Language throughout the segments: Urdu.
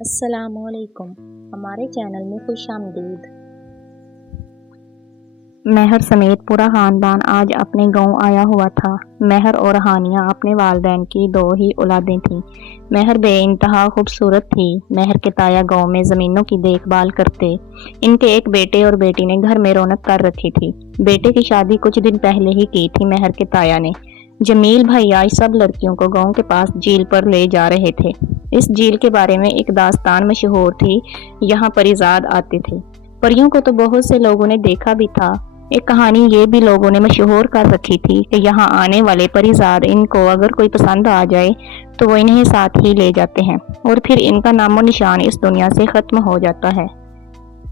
السلام علیکم، ہمارے چینل میں خوش آمدید۔ مہر سمیت پورا خاندان آج اپنے گاؤں آیا ہوا تھا۔ مہر اور ہانیہ اپنے والدین کی دو ہی اولادیں تھیں۔ مہر بے انتہا خوبصورت تھی۔ مہر کے تایا گاؤں میں زمینوں کی دیکھ بھال کرتے۔ ان کے ایک بیٹے اور بیٹی نے گھر میں رونق کر رکھی تھی۔ بیٹے کی شادی کچھ دن پہلے ہی کی تھی مہر کے تایا نے۔ جمیل بھائی آج سب لڑکیوں کو گاؤں کے پاس جھیل پر لے جا رہے تھے۔ اس جھیل کے بارے میں ایک داستان مشہور تھی۔ یہاں پریزاد آتے تھے۔ پریوں کو تو بہت سے لوگوں نے دیکھا بھی تھا۔ ایک کہانی یہ بھی لوگوں نے مشہور کر رکھی تھی کہ یہاں آنے والے پریزاد ان کو اگر کوئی پسند آ جائے تو وہ انہیں ساتھ ہی لے جاتے ہیں اور پھر ان کا نام و نشان اس دنیا سے ختم ہو جاتا ہے۔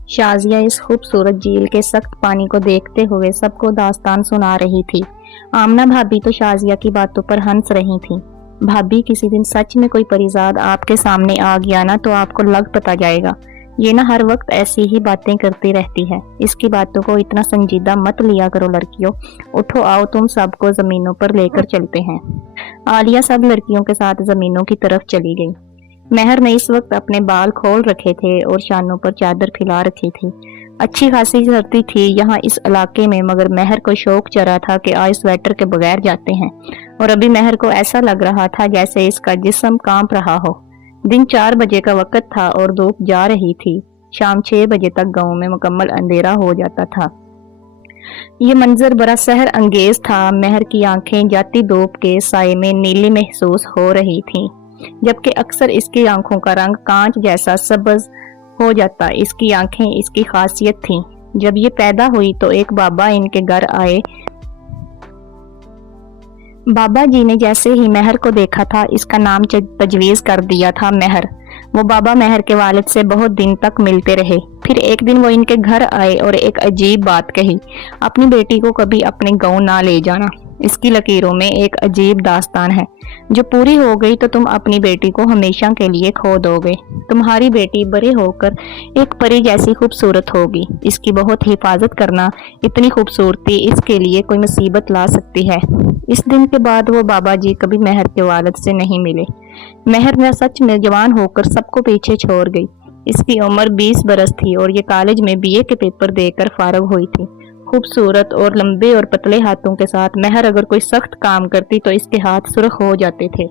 شازیہ اس خوبصورت جھیل کے سخت پانی کو دیکھتے ہوئے سب کو داستان سنا رہی تھی۔ آمنہ بھابی تو شازیہ کی باتوں پر ہنس رہی تھی۔ بھابی کسی دن سچ میں کوئی پریزاد آپ کے سامنے آ گیا نا تو آپ کو لگ پتا جائے گا۔ یہ نہ ہر وقت ایسی ہی باتیں کرتی رہتی ہے۔ اس کی باتوں کو اتنا سنجیدہ مت لیا کرو لڑکیوں۔ اٹھو آؤ تم سب کو زمینوں پر لے کر چلتے ہیں۔ عالیہ سب لڑکیوں کے ساتھ زمینوں کی طرف چلی گئی۔ مہر نے اس وقت اپنے بال کھول رکھے تھے اور شانوں پر چادر پھیلا رکھی تھی۔ اچھی خاصی سردی تھی یہاں اس علاقے میں، مگر مہر کو شوق چڑھا تھا کہ آج سویٹر کے بغیر جاتے ہیں اور ابھی مہر کو ایسا لگ رہا تھا جیسے اس کا جسم کانپ رہا ہو۔ دن 4 بجے کا وقت تھا اور دھوپ جا رہی تھی۔ شام 6 بجے تک گاؤں میں مکمل اندھیرا ہو جاتا تھا۔ یہ منظر بڑا سحر انگیز تھا۔ مہر کی آنکھیں جاتی دھوپ کے سائے میں نیلی محسوس ہو رہی تھیں، جبکہ اکثر اس کی آنکھوں کا رنگ کانچ جیسا سبز ہو جاتا۔ اس کی آنکھیں اس کی خاصیت تھیں۔ جب یہ پیدا ہوئی تو ایک بابا ان کے گھر آئے۔ بابا جی نے جیسے ہی مہر کو دیکھا تھا اس کا نام تجویز کر دیا تھا مہر۔ وہ بابا مہر کے والد سے بہت دن تک ملتے رہے۔ پھر ایک دن وہ ان کے گھر آئے اور ایک عجیب بات کہی، اپنی بیٹی کو کبھی اپنے گاؤں نہ لے جانا، اس کی لکیروں میں ایک عجیب داستان ہے، جو پوری ہو گئی تو تم اپنی بیٹی کو ہمیشہ کے لیے کھو دو گے۔ تمہاری بیٹی بڑے ہو کر ایک پری جیسی خوبصورت ہوگی، اس کی بہت حفاظت کرنا، اتنی خوبصورتی اس کے لیے کوئی مصیبت لا سکتی ہے۔ اس دن کے بعد وہ بابا جی کبھی مہر کے والد سے نہیں ملے۔ مہر نے سچ میں جوان ہو کر سب کو پیچھے چھوڑ گئی۔ اس کی عمر 20 برس تھی اور یہ کالج میں BA کے پیپر دے کر فارغ ہوئی تھی۔ خوبصورت اور لمبے اور پتلے ہاتھوں کے ساتھ مہر اگر کوئی سخت کام کرتی تو اس کے ہاتھ سرخ ہو جاتے تھے۔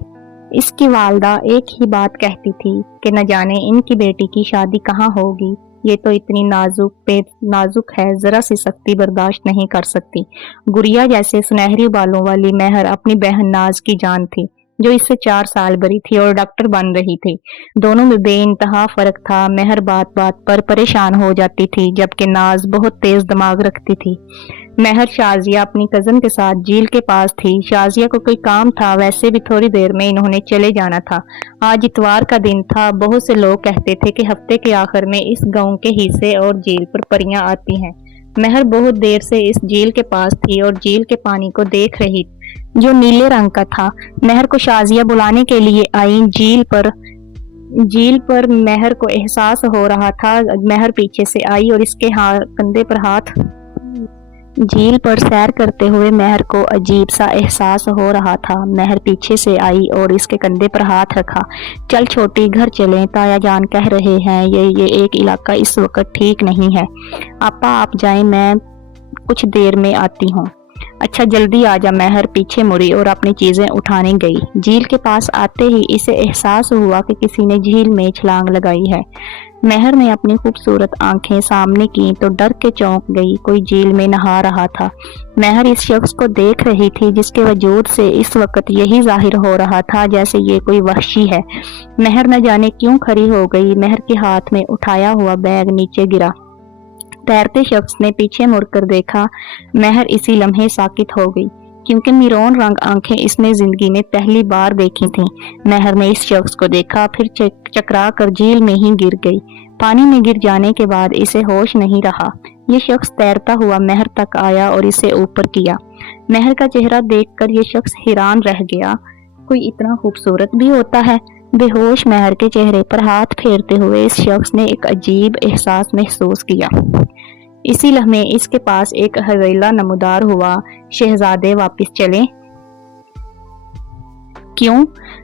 اس کی والدہ ایک ہی بات کہتی تھی کہ نہ جانے ان کی بیٹی کی شادی کہاں ہوگی، یہ تو اتنی نازک ہے، ذرا سی سختی برداشت نہیں کر سکتی۔ گڑیا جیسے سنہری بالوں والی مہر اپنی بہن ناز کی جان تھی، جو اس سے 4 سال بڑی تھی اور ڈاکٹر بن رہی تھی۔ دونوں میں بے انتہا فرق تھا۔ مہر بات بات پر پریشان ہو جاتی تھی، جبکہ ناز بہت تیز دماغ رکھتی تھی۔ مہر شازیہ اپنی کزن کے ساتھ جھیل کے پاس تھی۔ شازیہ کو کوئی کام تھا، ویسے بھی تھوڑی دیر میں انہوں نے چلے جانا تھا۔ آج اتوار کا دن تھا۔ بہت سے لوگ کہتے تھے کہ ہفتے کے آخر میں اس گاؤں کے حصے اور جھیل پر پریاں آتی ہیں۔ مہر بہت دیر سے اس جھیل کے پاس تھی اور جھیل کے پانی کو دیکھ رہی جو نیلے رنگ کا تھا۔ مہر کو شازیہ بلانے کے لیے آئی۔ جھیل پر مہر کو احساس ہو رہا تھا۔ مہر پیچھے سے آئی اور اس کے کندھے پر ہاتھ۔ جھیل پر سیر کرتے ہوئے مہر کو عجیب سا احساس ہو رہا تھا۔ مہر پیچھے سے آئی اور اس کے کندھے پر ہاتھ رکھا۔ چل چھوٹی گھر چلیں، تایا جان کہہ رہے ہیں یہ ایک علاقہ اس وقت ٹھیک نہیں ہے۔ آپا آپ جائیں، میں کچھ دیر میں آتی ہوں۔ اچھا جلدی آ جا۔ مہر پیچھے مڑی اور اپنی چیزیں اٹھانے گئی۔ جھیل کے پاس آتے ہی اسے احساس ہوا کہ کسی نے جھیل میں چھلانگ لگائی ہے۔ مہر نے اپنی خوبصورت آنکھیں سامنے کی تو ڈر کے چونک گئی۔ کوئی جھیل میں نہا رہا تھا۔ مہر اس شخص کو دیکھ رہی تھی جس کے وجود سے اس وقت یہی ظاہر ہو رہا تھا جیسے یہ کوئی وحشی ہے۔ مہر نہ جانے کیوں کھڑی ہو گئی۔ مہر کے ہاتھ میں اٹھایا ہوا بیگ نیچے گرا۔ تیرتے شخص نے پیچھے مڑ کر دیکھا۔ مہر اسی لمحے ساکت ہو گئی، کیونکہ میرون رنگ آنکھیں اس نے زندگی میں پہلی بار دیکھی تھیں۔ مہر نے اس شخص کو دیکھا، پھر چکرا کر جھیل میں ہی گر گئی۔ پانی میں گر جانے کے بعد اسے ہوش نہیں رہا۔ یہ شخص تیرتا ہوا مہر تک آیا اور اسے اوپر کیا۔ مہر کا چہرہ دیکھ کر یہ شخص حیران رہ گیا۔ کوئی اتنا خوبصورت بھی ہوتا ہے؟ بے ہوش مہر کے چہرے پر ہاتھ پھیرتے ہوئے اس شخص نے ایک عجیب احساس محسوس کیا۔ اسی لمحے اس کے پاس ایک ہویلا نمودار ہوا۔ شہزادے واپس چلیں؟ کیوں؟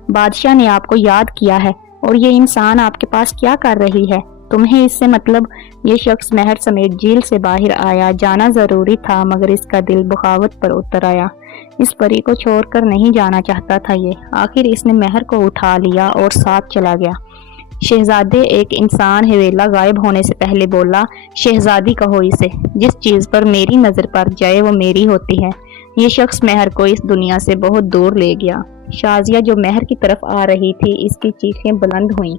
بادشاہ نے آپ کو یاد کیا ہے۔ اور یہ انسان آپ کے پاس کیا کر رہی ہے؟ تمہیں اس سے مطلب؟ یہ شخص مہر سمیت جیل سے باہر آیا۔ جانا ضروری تھا مگر اس کا دل بغاوت پر اتر آیا۔ اس پری کو چھوڑ کر نہیں جانا چاہتا تھا یہ۔ آخر اس نے مہر کو اٹھا لیا اور ساتھ چلا گیا۔ شہزادے ایک انسان حویلا غائب ہونے سے پہلے بولا، شہزادی کہو اسے، جس چیز پر میری نظر پڑ جائے وہ میری ہوتی ہے۔ یہ شخص مہر کو اس دنیا سے بہت دور لے گیا۔ شازیہ جو مہر کی طرف آ رہی تھی، اس کی چیخیں بلند ہوئیں۔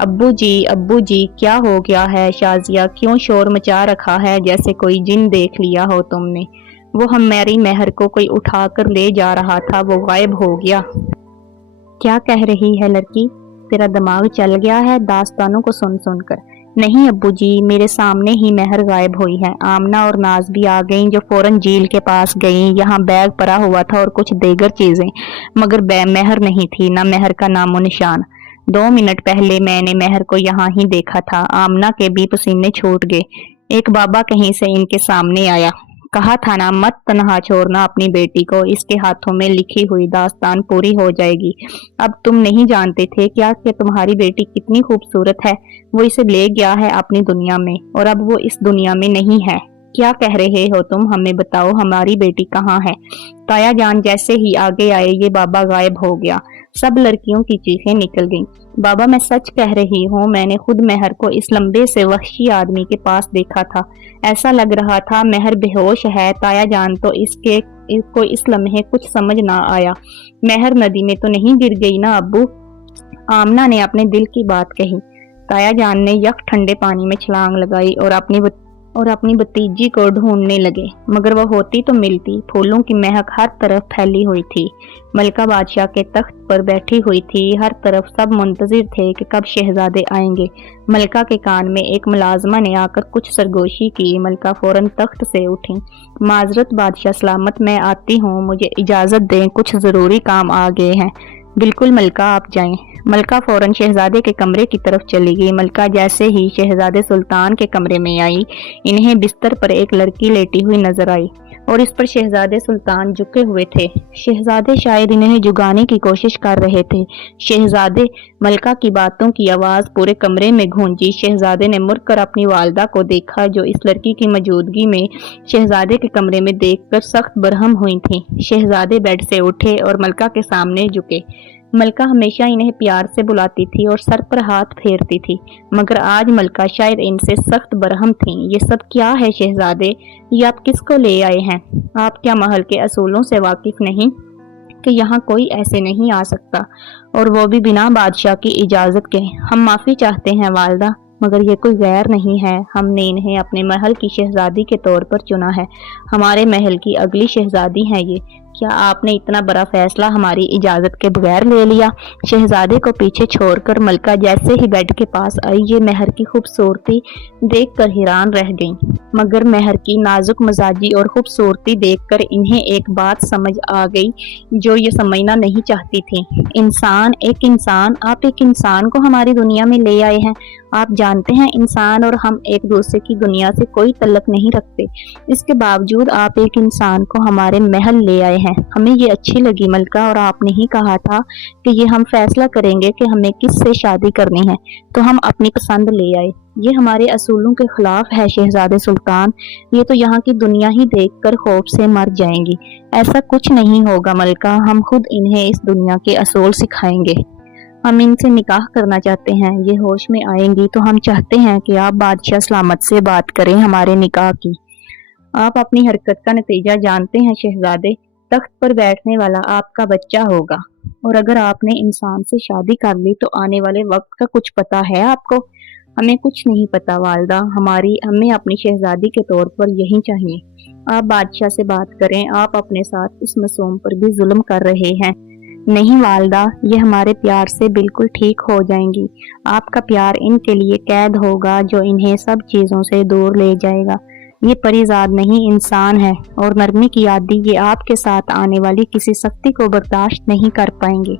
ابو جی کیا ہو گیا ہے شازیہ؟ کیوں شور مچا رکھا ہے جیسے کوئی جن دیکھ لیا ہو تم نے؟ وہ ہماری مہر کو کوئی اٹھا کر لے جا رہا تھا، وہ غائب ہو گیا۔ کیا کہہ رہی ہے لڑکی؟ تیرا دماغ چل گیا ہے داستانوں کو سن سن کر؟ نہیں ابو جی، میرے سامنے ہی مہر غائب ہوئی ہے۔ آمنہ اور ناز بھی آ گئیں جو فوراً جھیل کے پاس گئیں۔ یہاں بیگ پڑا ہوا تھا اور کچھ دیگر چیزیں، مگر مہر نہیں تھی، نہ مہر کا نام و نشان۔ 2 منٹ پہلے میں نے مہر کو یہاں ہی دیکھا تھا۔ آمنہ کے بھی پسینے چھوٹ گئے۔ ایک بابا کہیں سے ان کے سامنے آیا۔ کہا تھا نا مت تنہا چھوڑنا اپنی بیٹی کو، اس کے ہاتھوں میں لکھی ہوئی داستان پوری ہو جائے گی۔ اب تم نہیں جانتے تھے کیا کہ تمہاری بیٹی کتنی خوبصورت ہے؟ وہ اسے لے گیا ہے اپنی دنیا میں، اور اب وہ اس دنیا میں نہیں ہے۔ کیا کہہ رہے ہو تم؟ ہمیں بتاؤ ہماری بیٹی کہاں ہے؟ تایا جان جیسے ہی آگے آئے یہ بابا غائب ہو گیا۔ سب لڑکیوں کی چیخیں نکل گئیں۔ بابا میں سچ کہہ رہی ہوں، میں نے خود مہر کو اس لمبے سے وحشی آدمی کے پاس دیکھا تھا۔ ایسا لگ رہا تھا مہر بے ہوش ہے۔ تایا جان تو اس کو اس لمحے کچھ سمجھ نہ آیا۔ مہر ندی میں تو نہیں گر گئی نا ابو؟ آمنہ نے اپنے دل کی بات کہی۔ تایا جان نے یک ٹھنڈے پانی میں چھلانگ لگائی اور اپنی بھتیجی کو ڈھونڈنے لگے، مگر وہ ہوتی تو ملتی۔ پھولوں کی مہک ہر طرف پھیلی ہوئی تھی۔ ملکہ بادشاہ کے تخت پر بیٹھی ہوئی تھی۔ ہر طرف سب منتظر تھے کہ کب شہزادے آئیں گے۔ ملکہ کے کان میں ایک ملازمہ نے آ کر کچھ سرگوشی کی۔ ملکہ فوراً تخت سے اٹھیں۔ معذرت بادشاہ سلامت، میں آتی ہوں، مجھے اجازت دیں، کچھ ضروری کام آ گئے ہیں۔ بالکل ملکہ، آپ جائیں۔ ملکہ فوراً شہزادے کے کمرے کی طرف چلی گئی۔ ملکہ جیسے ہی شہزادے سلطان کے کمرے میں آئی، انہیں بستر پر ایک لڑکی لیٹی ہوئی نظر آئی اور اس پر شہزادے سلطان جھکے ہوئے تھے۔ شہزادے شاید انہیں جگانے کی کوشش کر رہے تھے۔ شہزادے! ملکہ کی باتوں کی آواز پورے کمرے میں گونجی۔ شہزادے نے مڑ کر اپنی والدہ کو دیکھا جو اس لڑکی کی موجودگی میں شہزادے کے کمرے میں دیکھ کر سخت برہم ہوئی تھیں۔ شہزادے بیڈ سے اٹھے اور ملکہ کے سامنے جھکے۔ ملکہ ہمیشہ انہیں پیار سے بلاتی تھی اور سر پر ہاتھ پھیرتی تھی، مگر آج ملکہ شاید ان سے سخت برہم تھیں۔ یہ سب کیا ہے شہزادے؟ یہ آپ کس کو لے آئے ہیں؟ آپ کیا محل کے اصولوں سے واقف نہیں کہ یہاں کوئی ایسے نہیں آ سکتا، اور وہ بھی بنا بادشاہ کی اجازت کے؟ ہم معافی چاہتے ہیں والدہ، مگر یہ کوئی غیر نہیں ہے۔ ہم نے انہیں اپنے محل کی شہزادی کے طور پر چنا ہے۔ ہمارے محل کی اگلی شہزادی ہیں یہ۔ کیا آپ نے اتنا بڑا فیصلہ ہماری اجازت کے بغیر لے لیا؟ شہزادے کو پیچھے چھوڑ کر ملکہ جیسے ہی بیڈ کے پاس آئی، یہ مہر کی خوبصورتی دیکھ کر حیران رہ گئیں، مگر مہر کی نازک مزاجی اور خوبصورتی دیکھ کر انہیں ایک بات سمجھ آ گئی جو یہ سمجھنا نہیں چاہتی تھی۔ آپ ایک انسان کو ہماری دنیا میں لے آئے ہیں۔ آپ جانتے ہیں انسان اور ہم ایک دوسرے کی دنیا سے کوئی تعلق نہیں رکھتے، اس کے باوجود آپ ایک انسان کو ہمارے محل لے آئے ہیں۔ ہمیں یہ اچھی لگی ملکہ، اور آپ نے ہی کہا تھا کہ یہ ہم فیصلہ کریں گے کہ ہمیں کس سے شادی کرنی ہے، تو ہم اپنی پسند لے آئے۔ یہ ہمارے اصولوں کے خلاف ہے شہزادے سلطان، یہ تو یہاں کی دنیا ہی دیکھ کر خوف سے مر جائیں گی۔ ایسا کچھ نہیں ہوگا ملکہ، ہم خود انہیں اس دنیا کے اصول سکھائیں گے۔ ہم ان سے نکاح کرنا چاہتے ہیں، یہ ہوش میں آئیں گی تو ہم چاہتے ہیں کہ آپ بادشاہ سلامت سے بات کریں ہمارے نکاح کی۔ آپ اپنی حرکت کا نتیجہ جانتے ہیں شہزادے، تخت پر بیٹھنے والا آپ کا بچہ ہوگا، اور اگر آپ نے انسان سے شادی کر لی تو آنے والے وقت کا کچھ پتا ہے آپ کو؟ ہمیں کچھ نہیں پتا والدہ، ہمیں اپنی شہزادی کے طور پر یہی چاہیے۔ آپ بادشاہ سے بات کریں، آپ اپنے ساتھ اس معصوم پر بھی ظلم کر رہے ہیں۔ نہیں والدہ، یہ ہمارے پیار سے بالکل ٹھیک ہو جائیں گی۔ آپ کا پیار ان کے لیے قید ہوگا جو انہیں سب چیزوں سے دور لے جائے گا۔ یہ پریزاد نہیں، انسان ہے، اور نرمی کی عادی یہ آپ کے ساتھ آنے والی کسی سختی کو برداشت نہیں کر پائیں گے۔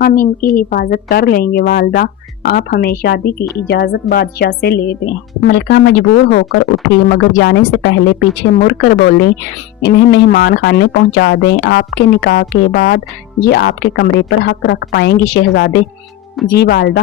ہم ان کی حفاظت کر لیں گے والدہ، آپ ہمیں شادی کی اجازت بادشاہ سے لے دیں۔ ملکہ مجبور ہو کر اٹھی، مگر جانے سے پہلے پیچھے مڑ کر بولی، انہیں مہمان خانے پہنچا دیں، آپ کے نکاح کے بعد یہ آپ کے کمرے پر حق رکھ پائیں گی شہزادے۔ جی والدہ۔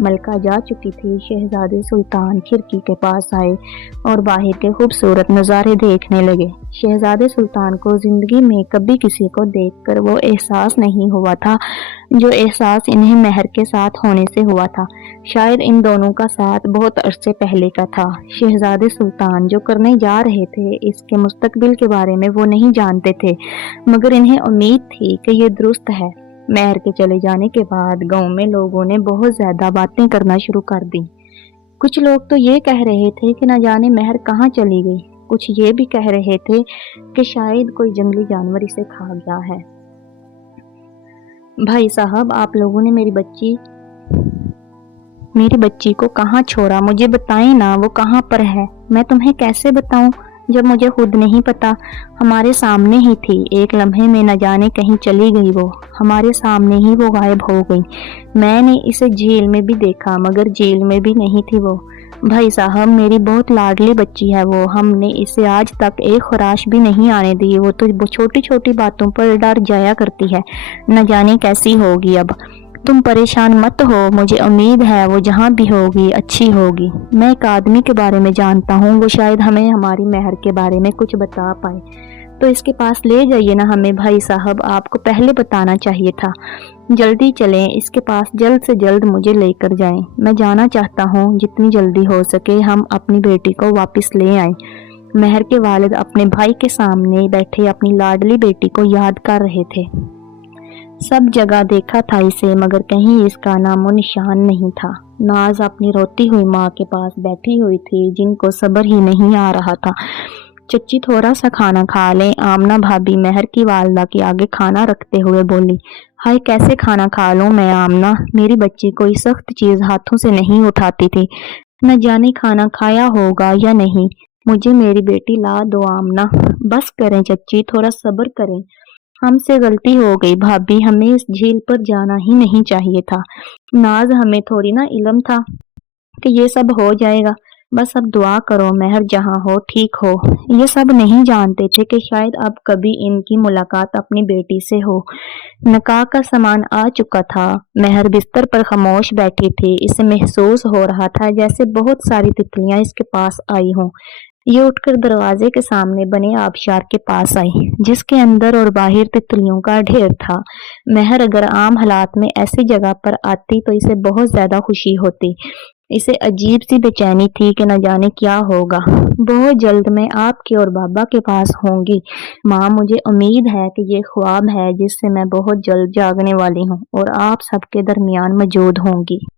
ملکہ جا چکی تھی۔ شہزادے سلطان کھڑکی کے پاس آئے اور باہر کے خوبصورت نظارے دیکھنے لگے۔ شہزادے سلطان کو زندگی میں کبھی کسی کو دیکھ کر وہ احساس نہیں ہوا تھا جو احساس انہیں مہر کے ساتھ ہونے سے ہوا تھا۔ شاید ان دونوں کا ساتھ بہت عرصے پہلے کا تھا۔ شہزادے سلطان جو کرنے جا رہے تھے اس کے مستقبل کے بارے میں وہ نہیں جانتے تھے، مگر انہیں امید تھی کہ یہ درست ہے۔ مہر کے چلے جانے کے بعد گاؤں میں لوگوں نے بہت زیادہ باتیں کرنا شروع کر دی۔ کچھ لوگ تو یہ کہہ رہے تھے کہ نہ جانے مہر کہاں چلی گئی، کچھ یہ بھی کہہ رہے تھے کہ شاید کوئی جنگلی جانور اسے کھا گیا ہے۔ بھائی صاحب، آپ لوگوں نے میری بچی کو کہاں چھوڑا؟ مجھے بتائیں نا، وہ کہاں پر ہے؟ میں تمہیں کیسے بتاؤں جب مجھے خود نہیں پتا؟ ہمارے سامنے ہی تھی، ایک لمحے میں نہ جانے کہیں چلی گئی، وہ ہمارے سامنے ہی وہ غائب ہو گئی۔ میں نے اسے جھیل میں بھی دیکھا مگر جھیل میں بھی نہیں تھی وہ۔ بھائی صاحب، میری بہت لاڈلی بچی ہے وہ، ہم نے اسے آج تک ایک خراش بھی نہیں آنے دی۔ وہ تو چھوٹی چھوٹی باتوں پر ڈر جایا کرتی ہے، نہ جانے کیسی ہوگی اب۔ تم پریشان مت ہو، مجھے امید ہے وہ جہاں بھی ہوگی اچھی ہوگی۔ میں ایک آدمی کے بارے میں جانتا ہوں، وہ شاید ہمیں ہماری مہر کے بارے میں کچھ بتا پائے، تو اس کے پاس لے جائیے نا ہمیں۔ بھائی صاحب، آپ کو پہلے بتانا چاہیے تھا۔ جلدی چلیں، اس کے پاس جلد سے جلد مجھے لے کر جائیں۔ میں جانا چاہتا ہوں، جتنی جلدی ہو سکے ہم اپنی بیٹی کو واپس لے آئیں۔ مہر کے والد اپنے بھائی کے سامنے بیٹھے اپنی لاڈلی بیٹی کو یاد کر رہے تھے۔ سب جگہ دیکھا تھا اسے مگر کہیں اس کا نام و نشان نہیں تھا۔ ناز اپنی روتی ہوئی ماں کے پاس بیٹھی ہوئی تھی جن کو صبر ہی نہیں آ رہا تھا۔ چچی تھوڑا سا کھانا کھا لیں؟ آمنہ بھابی مہر کی والدہ کے آگے کھانا رکھتے ہوئے بولی۔ ہائے، کیسے کھانا کھا لوں میں آمنہ؟ میری بچی کوئی سخت چیز ہاتھوں سے نہیں اٹھاتی تھی، نہ جانے کھانا کھایا ہوگا یا نہیں۔ مجھے میری بیٹی لا دو آمنہ۔ بس کریں چچی، تھوڑا صبر کریں، ہم سے غلطی ہو گئی بھابی، ہمیں اس جھیل پر جانا ہی نہیں چاہیے تھا۔ ناز، ہمیں تھوڑی نا علم تھا کہ یہ سب ہو جائے گا، بس اب دعا کرو مہر جہاں ہو ٹھیک ہو۔ یہ سب نہیں جانتے تھے کہ شاید اب کبھی ان کی ملاقات اپنی بیٹی سے ہو۔ نکاح کا سامان آ چکا تھا۔ مہر بستر پر خاموش بیٹھی تھی، اسے محسوس ہو رہا تھا جیسے بہت ساری تتلیاں اس کے پاس آئی ہوں۔ یہ اٹھ کر دروازے کے سامنے بنے آبشار کے پاس آئی جس کے اندر اور باہر تتلیوں کا ڈھیر تھا۔ مہر اگر عام حالات میں ایسی جگہ پر آتی تو اسے بہت زیادہ خوشی ہوتی۔ اسے عجیب سی بے چینی تھی کہ نہ جانے کیا ہوگا۔ بہت جلد میں آپ کے اور بابا کے پاس ہوں گی ماں، مجھے امید ہے کہ یہ خواب ہے جس سے میں بہت جلد جاگنے والی ہوں اور آپ سب کے درمیان موجود ہوں گی۔